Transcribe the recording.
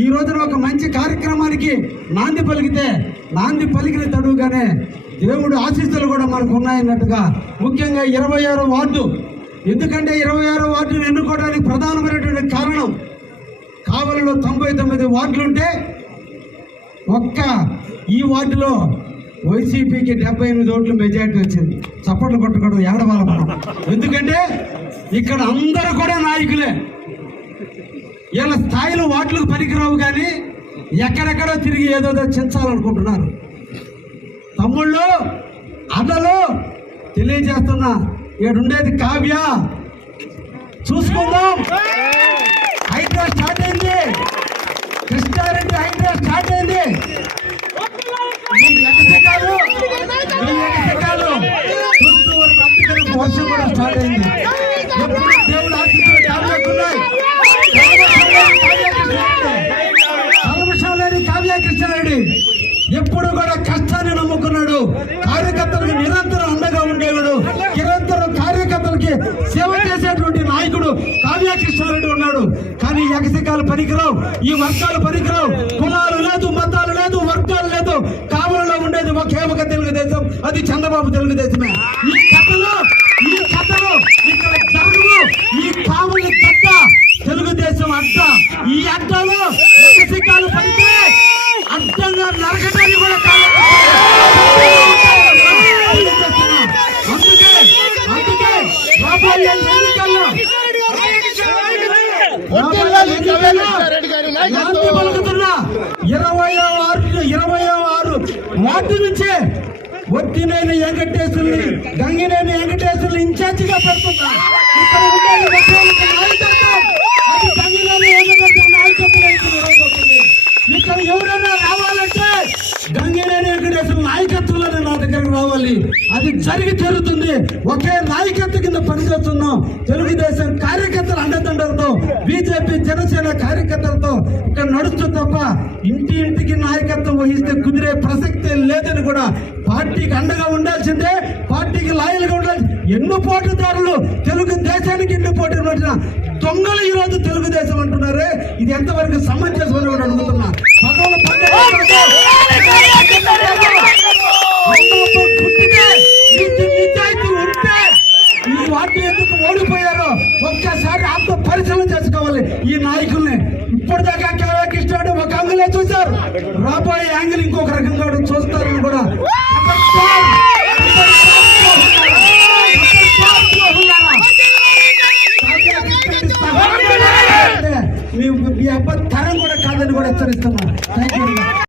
ఈ రోజున ఒక మంచి కార్యక్రమానికి నాంది పలికిన తడువుగానే దేవుడు ఆశీస్సులు కూడా మనకు ఉన్నాయన్నట్టుగా, ముఖ్యంగా 26వ వార్డు. ఎందుకంటే 26వ వార్డును ఎన్నుకోవడానికి ప్రధానమైనటువంటి కారణం, కావలిలో 99 వార్డులుంటే ఒక్క ఈ వార్డులో వైసీపీకి 78 ఓట్లు మెజార్టీ వచ్చింది. చప్పట్లు కొట్టకూడదు, ఏడవాళ్ళ మనం. ఎందుకంటే ఇక్కడ అందరూ కూడా నాయకులే. వీళ్ళ స్థాయిలో వార్డులకు పనికిరావు, కానీ ఎక్కడెక్కడో తిరిగి ఏదో చించాలనుకుంటున్నారు. తమ్ముళ్ళు, అన్నలు, తెలియజేస్తున్నా, ఏడుండేది కావ్య. చూసుకుందాం. హైడ్రా స్టార్ట్ అయింది, కృష్ణారెడ్డి హైడ్రా స్టార్ట్ అయింది. వర్షం కూడా స్టార్ట్ అయింది. దేవుడు ఆశీస్సులు కల్మషం లేని కావ్య కృష్ణారెడ్డి ఎప్పుడు కూడా కష్టాన్ని నమ్ముకున్నాడు. కార్యకర్తలకు నిరంతరం అండగా ఉండేవాడు. నిరంతరం కార్యకర్తలకి సేవ చేసేటువంటి నాయకుడు కావ్య కృష్ణారెడ్డి ఉన్నాడు. కానీ ఎగసికాలు పనికిరావు, ఈ వర్గాలు పనికిరావు. కులాలు లేదు, మతాలు లేదు, వర్గాలు లేదు. కావలిలో ఉండేది ఒకే ఒక తెలుగుదేశం, అది చంద్రబాబు తెలుగుదేశమే. ఈ కథలు ఇక్కడ జరగవు. ఈ కావలి గడ్డ తెలుగుదేశం అడ్డ. ఈ అడ్డలో ఎగసికాలు పడితే అడ్డంగా నరకటాన్ని కూడా అందుకే రాబోయే ఎన్నికల్లో పలుకుతున్నా 26 వార్డు నుంచే వత్తినేని వెంకటేశ్వరుని, గంగినేని వెంకటేశ్వరుని ఇన్ఛార్జిగా పెడుతున్నా. ఇక్కడ ఇక్కడ ఎవరైనా రావాలంటే గంగినేని వెంకటేశ్వర నాయకత్వంలోనే నా దగ్గరకు రావాలి. అది జరిగి తీరుతుంది. ఒకే నాయకత్వం కింద పనిచేస్తున్నాం. తెలుగుదేశం కార్యకర్తల అండదండలతో, బీజేపీ జనసేన కార్యకర్తలతో ఇక్కడ నడుస్తూ తప్ప ఇంటింటికి నాయకత్వం వహిస్తే కుదిరే ప్రసక్తే లేదని కూడా పార్టీకి అండగా ఉండాల్సిందే, పార్టీకి లాయల్గా ఉండాలి. ఎన్నో పోటీదారులు తెలుగుదేశానికి ఎన్నో పోటీ పడిన దొంగలు ఈ రోజు తెలుగుదేశం అంటున్నారే, ఇది ఎంతవరకు సమంజసం అని కూడా అడుగుతున్నా. నిజాయితీ ఉంటే ఈ వార్డు ఎందుకు ఓడిపోయారో ఒక్కసారి ఆత్మ పరిశీలన చేసుకోవాలి. ఈ నాయకుల్ని ఇప్పటిదాకా కేవలం ఇష్టపడి ఒక యాంగిలే చూశారు, రాబోయే యాంగిల్ ఇంకొక రకంగా చూస్తారని కూడా మీ అబ్బాయి తరం కూడా కాదని కూడా హెచ్చరిస్తున్నా. Thank you.